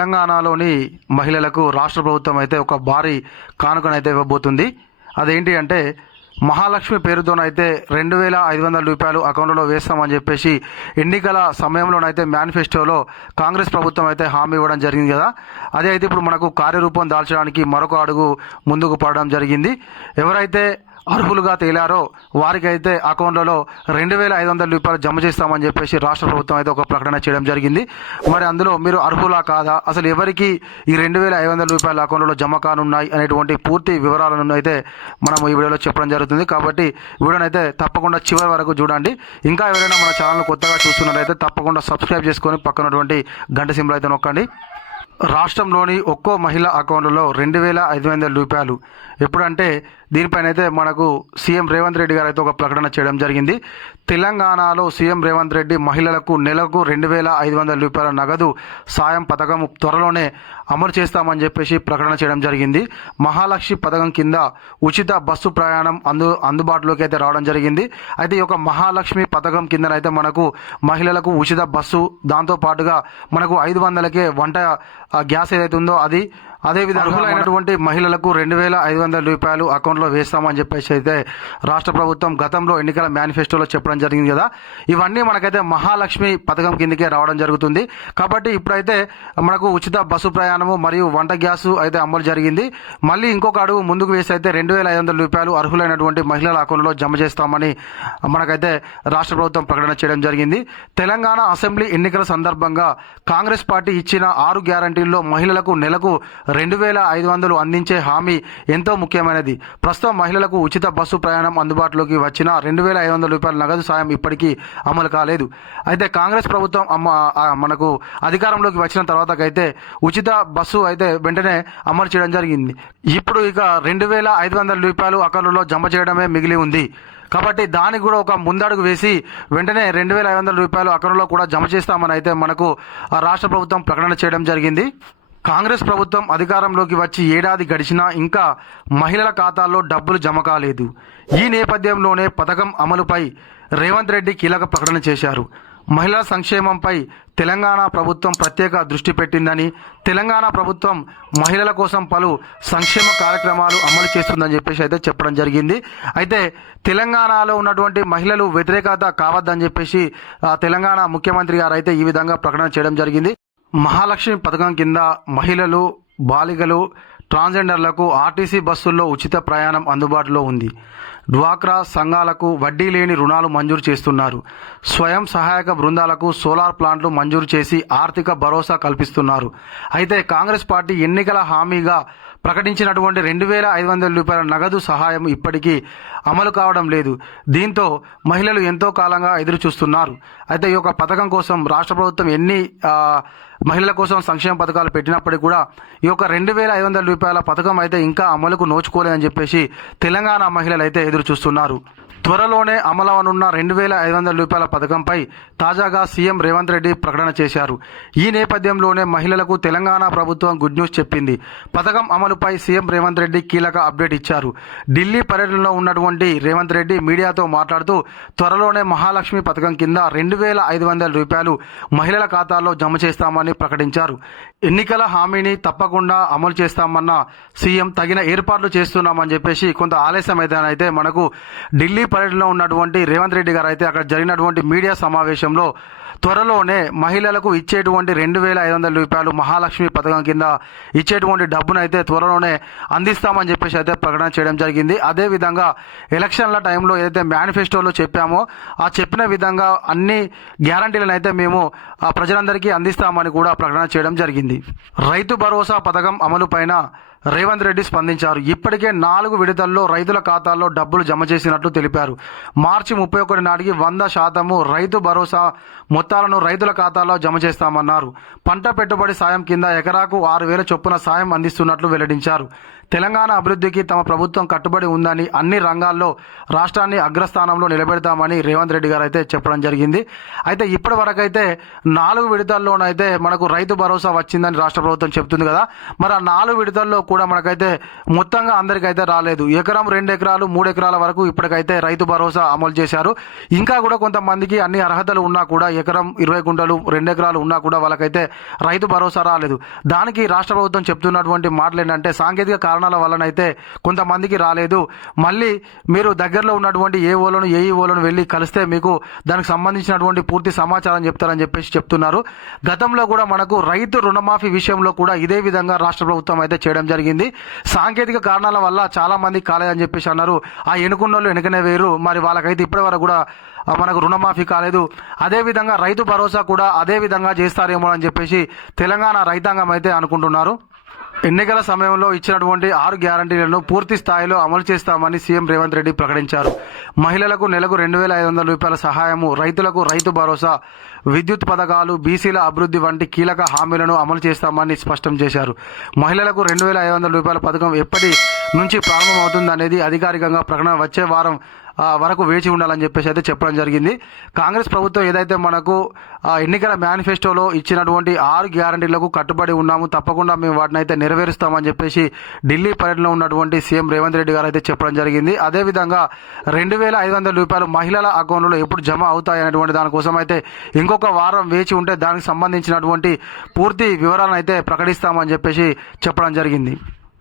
తెలంగాణలోని మహిళలకు రాష్ట్ర ప్రభుత్వం అయితే ఒక భారీ కానుకనైతే ఇవ్వబోతుంది. అదేంటి అంటే మహాలక్ష్మి పేరుతోనైతే రెండు వేల ఐదు వందల రూపాయలు అకౌంట్లో వేస్తామని చెప్పేసి ఎన్నికల సమయంలోనైతే మేనిఫెస్టోలో కాంగ్రెస్ ప్రభుత్వం అయితే హామీ ఇవ్వడం జరిగింది కదా. అదే అయితే ఇప్పుడు మనకు కార్యరూపం దాల్చడానికి మరొక అడుగు ముందుకు పడడం జరిగింది. ఎవరైతే అర్హులుగా తేలారో వారికైతే అకౌంట్లలో రెండు వేల ఐదు వందల రూపాయలు జమ చేస్తామని చెప్పేసి రాష్ట్ర ప్రభుత్వం అయితే ఒక ప్రకటన చేయడం జరిగింది. మరి అందులో మీరు అర్హులా కాదా? అసలు ఎవరికి ఈ రెండు వేల ఐదు వందల రూపాయల అకౌంట్లో జమ కానున్నాయి అనేటువంటి పూర్తి వివరాలను అయితే మనం ఈ వీడియోలో చెప్పడం జరుగుతుంది. కాబట్టి వీడియోని అయితే తప్పకుండా చివరి వరకు చూడండి. ఇంకా ఎవరైనా మన ఛానల్ కొత్తగా చూస్తున్నట్లయితే తప్పకుండా సబ్స్క్రైబ్ చేసుకొని పక్కనటువంటి గంట సింబల్ అయితే నొక్కండి. రాష్ట్రంలోని ఒక్కో మహిళ అకౌంట్లో రెండు వేల ఐదు వందల రూపాయలు ఎప్పుడంటే దీనిపైన అయితే మనకు సీఎం రేవంత్ రెడ్డి గారు అయితే ఒక ప్రకటన చేయడం జరిగింది. తెలంగాణలో సీఎం రేవంత్ రెడ్డి మహిళలకు నెలకు రెండు వేల ఐదు వందల రూపాయల నగదు సాయం పథకం త్వరలోనే అమలు చేస్తామని చెప్పేసి ప్రకటన చేయడం జరిగింది. మహాలక్ష్మి పథకం కింద ఉచిత బస్సు ప్రయాణం అందు అందుబాటులోకి అయితే రావడం జరిగింది. అయితే ఈ యొక్క మహాలక్ష్మి పథకం కిందనైతే మనకు మహిళలకు ఉచిత బస్సు దాంతో పాటుగా మనకు ఐదు వందలకే వంట గ్యాస్ ఏదైతే ఉందో అది అదేవిధంగా అర్హులైనటువంటి మహిళలకు రెండు వేల ఐదు వందల రూపాయలు అకౌంట్లో వేస్తామని చెప్పేసి అయితే రాష్ట్ర ప్రభుత్వం గతంలో ఎన్నికల మేనిఫెస్టోలో చెప్పడం జరిగింది కదా. ఇవన్నీ మనకైతే మహాలక్ష్మి పథకం కిందకే రావడం జరుగుతుంది. కాబట్టి ఇప్పుడైతే మనకు ఉచిత బస్సు ప్రయాణము మరియు వంట గ్యాస్ అయితే అమలు జరిగింది. మళ్ళీ ఇంకొక అడుగు ముందుకు వేసి అయితే రెండు వేల ఐదు వందల రూపాయలు అర్హులైనటువంటి మహిళల అకౌంట్లో జమ చేస్తామని మనకైతే రాష్ట్ర ప్రభుత్వం ప్రకటన చేయడం జరిగింది. తెలంగాణ అసెంబ్లీ ఎన్నికల సందర్భంగా కాంగ్రెస్ పార్టీ ఇచ్చిన ఆరు గ్యారంటీల్లో మహిళలకు నెలకు రెండు వేల ఐదు వందలు అందించే హామీ ఎంతో ముఖ్యమైనది. ప్రస్తుతం మహిళలకు ఉచిత బస్సు ప్రయాణం అందుబాటులోకి వచ్చిన రెండు వేల ఐదు వందల రూపాయల నగదు సాయం ఇప్పటికీ అమలు కాలేదు. అయితే కాంగ్రెస్ ప్రభుత్వం అమ్మ మనకు అధికారంలోకి వచ్చిన తర్వాతకైతే ఉచిత బస్సు అయితే వెంటనే అమలు చేయడం జరిగింది. ఇప్పుడు ఇక రెండు వేల ఐదు వందల రూపాయలు అకౌంట్లో జమ చేయడమే మిగిలి ఉంది. కాబట్టి దానికి కూడా ఒక ముందడుగు వేసి వెంటనే రెండు వేల ఐదు వందల రూపాయలు అకౌంట్లో కూడా జమ చేస్తామని అయితే మనకు ఆ రాష్ట్ర ప్రభుత్వం ప్రకటన చేయడం జరిగింది. కాంగ్రెస్ ప్రభుత్వం అధికారంలోకి వచ్చి ఏడాది గడిచినా ఇంకా మహిళల ఖాతాల్లో డబ్బులు జమ కాలేదు. ఈ నేపథ్యంలోనే పథకం అమలుపై రేవంత్ రెడ్డి కీలక ప్రకటన చేశారు. మహిళా సంక్షేమంపై తెలంగాణ ప్రభుత్వం ప్రత్యేక దృష్టి పెట్టిందని తెలంగాణ ప్రభుత్వం మహిళల కోసం పలు సంక్షేమ కార్యక్రమాలు అమలు చేస్తుందని చెప్పేసి అయితే చెప్పడం జరిగింది. అయితే తెలంగాణలో ఉన్నటువంటి మహిళలు వ్యతిరేకత కావద్దని చెప్పేసి తెలంగాణ ముఖ్యమంత్రి గారు అయితే ఈ విధంగా ప్రకటన చేయడం జరిగింది. మహాలక్ష్మి పథకం కింద మహిళలు బాలికలు ట్రాన్స్జెండర్లకు ఆర్టీసీ బస్సుల్లో ఉచిత ప్రయాణం అందుబాటులో ఉంది. డ్వాక్రా సంఘాలకు వడ్డీ లేని రుణాలు మంజూరు చేస్తున్నారు. స్వయం సహాయక బృందాలకు సోలార్ ప్లాంట్లు మంజూరు చేసి ఆర్థిక భరోసా కల్పిస్తున్నారు. అయితే కాంగ్రెస్ పార్టీ ఎన్నికల హామీగా ప్రకటించినటువంటి రెండు వేల ఐదు వందల రూపాయల నగదు సహాయం ఇప్పటికీ అమలు కావడం లేదు. దీంతో మహిళలు ఎంతో కాలంగా ఎదురు చూస్తున్నారు అయితే ఈ యొక్క పథకం కోసం రాష్ట్ర ప్రభుత్వం ఎన్ని మహిళల కోసం సంక్షేమ పథకాలు పెట్టినప్పటికీ కూడా ఈ యొక్క రెండు వేల ఐదు వందల రూపాయల పథకం అయితే ఇంకా అమలుకు నోచుకోలేదని చెప్పేసి తెలంగాణ మహిళలు అయితే ఎదురు చూస్తున్నారు త్వరలోనే అమలవనున్న రెండు వేల ఐదు వందల రూపాయల పథకంపై తాజాగా సీఎం రేవంత్ రెడ్డి ప్రకటన చేశారు. ఈ నేపథ్యంలోనే మహిళలకు తెలంగాణ ప్రభుత్వం గుడ్ న్యూస్ చెప్పింది. పథకం అమలుపై సీఎం రేవంత్ రెడ్డి కీలక అప్డేట్ ఇచ్చారు. ఢిల్లీ పర్యటనలో ఉన్నటువంటి రేవంత్ రెడ్డి మీడియాతో మాట్లాడుతూ త్వరలోనే మహాలక్ష్మి పథకం కింద రెండు వేల ఐదు వందల రూపాయలు మహిళల ఖాతాల్లో జమ చేస్తామని ప్రకటించారు. ఎన్నికల హామీని తప్పకుండా అమలు చేస్తామన్న సీఎం తగిన ఏర్పాట్లు చేస్తున్నామని చెప్పేసి కొంత ఆలస్యం అయితే మనకు ఢిల్లీ పర్యటనలో ఉన్నటువంటి రేవంత్ రెడ్డి గారు అయితే అక్కడ జరిగినటువంటి మీడియా సమావేశంలో త్వరలోనే మహిళలకు ఇచ్చేటువంటి రెండు వేల ఐదు వందల రూపాయలు మహాలక్ష్మి పథకం కింద ఇచ్చేటువంటి డబ్బును అయితే త్వరలోనే అందిస్తామని చెప్పేసి అయితే ప్రకటన చేయడం జరిగింది. అదేవిధంగా ఎలక్షన్ల టైంలో ఏదైతే మేనిఫెస్టోలో చెప్పామో ఆ చెప్పిన విధంగా అన్ని గ్యారంటీలను అయితే మేము ఆ ప్రజలందరికీ అందిస్తామని కూడా ప్రకటన చేయడం జరిగింది. రైతు భరోసా పథకం అమలు పైన రేవంత్ రెడ్డి స్పందించారు. ఇప్పటికే నాలుగు విడతల్లో రైతుల ఖాతాల్లో డబ్బులు జమ చేసినట్లు తెలిపారు. మార్చి ముప్పై ఒకటి నాటికి వంద శాతము రైతు భరోసా మొత్తాలను రైతుల ఖాతాలో జమ చేస్తామన్నారు. పంట పెట్టుబడి సాయం కింద ఎకరాకు ఆరు వేల చొప్పున సాయం అందిస్తున్నట్లు వెల్లడించారు. తెలంగాణ అభివృద్ధికి తమ ప్రభుత్వం కట్టుబడి ఉందని అన్ని రంగాల్లో రాష్ట్రాన్ని అగ్రస్థానంలో నిలబెడతామని రేవంత్ రెడ్డి గారు అయితే చెప్పడం జరిగింది. అయితే ఇప్పటి వరకైతే నాలుగు విడతల్లోనైతే మనకు రైతు భరోసా వచ్చిందని రాష్ట్ర ప్రభుత్వం చెప్తుంది కదా. మరి ఆ నాలుగు విడతల్లో కూడా మనకైతే మొత్తంగా అందరికైతే రాలేదు. ఎకరం రెండు ఎకరాలు మూడు ఎకరాల వరకు ఇప్పటికైతే రైతు భరోసా అమలు చేశారు. ఇంకా కూడా కొంతమందికి అన్ని అర్హతలు ఉన్నా కూడా ఎకరం ఇరవై గుంటలు రెండు ఎకరాలు ఉన్నా కూడా వాళ్ళకైతే రైతు భరోసా రాలేదు. దానికి రాష్ట్ర ప్రభుత్వం చెప్తున్నటువంటి మాటలు ఏంటంటే సాంకేతిక కారణాల వల్లనైతే కొంతమందికి రాలేదు. మళ్ళీ మీరు దగ్గరలో ఉన్నటువంటి ఏ ఓలను ఏ ఓలను వెళ్ళి కలిస్తే మీకు దానికి సంబంధించినటువంటి పూర్తి సమాచారం చెప్తారని చెప్పేసి చెప్తున్నారు. గతంలో కూడా మనకు రైతు రుణమాఫీ విషయంలో కూడా ఇదే విధంగా రాష్ట్ర ప్రభుత్వం అయితే చేయడం జరిగింది. జరిగింది. సాంకేతిక కారణాల వల్ల చాలా మంది కాలేదని చెప్పేసి అన్నారు. ఆ ఎన్నుకున్న వెనుకనే వేరు. మరి వాళ్ళకైతే ఇప్పటి వరకు కూడా మనకు రుణమాఫీ కాలేదు. అదేవిధంగా రైతు భరోసా కూడా అదే విధంగా చేస్తారేమో అని చెప్పేసి తెలంగాణ రైతాంగం అయితే అనుకుంటున్నారు. ఎన్నికల సమయంలో ఇచ్చినటువంటి ఆరు గ్యారంటీలను పూర్తి స్థాయిలో అమలు చేస్తామని సీఎం రేవంత్ రెడ్డి ప్రకటించారు. మహిళలకు నెలకు రెండు వేల ఐదు వందల రూపాయల సహాయము రైతులకు రైతు భరోసా విద్యుత్ పథకాలు బీసీల అభివృద్ధి వంటి కీలక హామీలను అమలు చేస్తామని స్పష్టం చేశారు. మహిళలకు రెండు వేల ఐదు వందల రూపాయల పథకం ఎప్పటి నుంచి ప్రారంభమవుతుందనేది అధికారికంగా ప్రకటన వచ్చే వారం వరకు వేచి ఉండాలని చెప్పేసి అయితే చెప్పడం జరిగింది. కాంగ్రెస్ ప్రభుత్వం ఏదైతే మనకు ఎన్నికల మేనిఫెస్టోలో ఇచ్చినటువంటి ఆరు గ్యారంటీలకు కట్టుబడి ఉన్నాము తప్పకుండా మేము వాటిని అయితే నెరవేరుస్తామని చెప్పేసి ఢిల్లీ పర్యటనలో ఉన్నటువంటి సీఎం రేవంత్ రెడ్డి గారు అయితే చెప్పడం జరిగింది. అదేవిధంగా రెండు వేల ఐదు వందల రూపాయలు మహిళల అకౌంట్లో ఎప్పుడు జమ అవుతాయి అనేటువంటి దానికోసం అయితే ఇంకొక వారం వేచి ఉంటే దానికి సంబంధించినటువంటి పూర్తి వివరాలను అయితే ప్రకటిస్తామని చెప్పేసి చెప్పడం జరిగింది.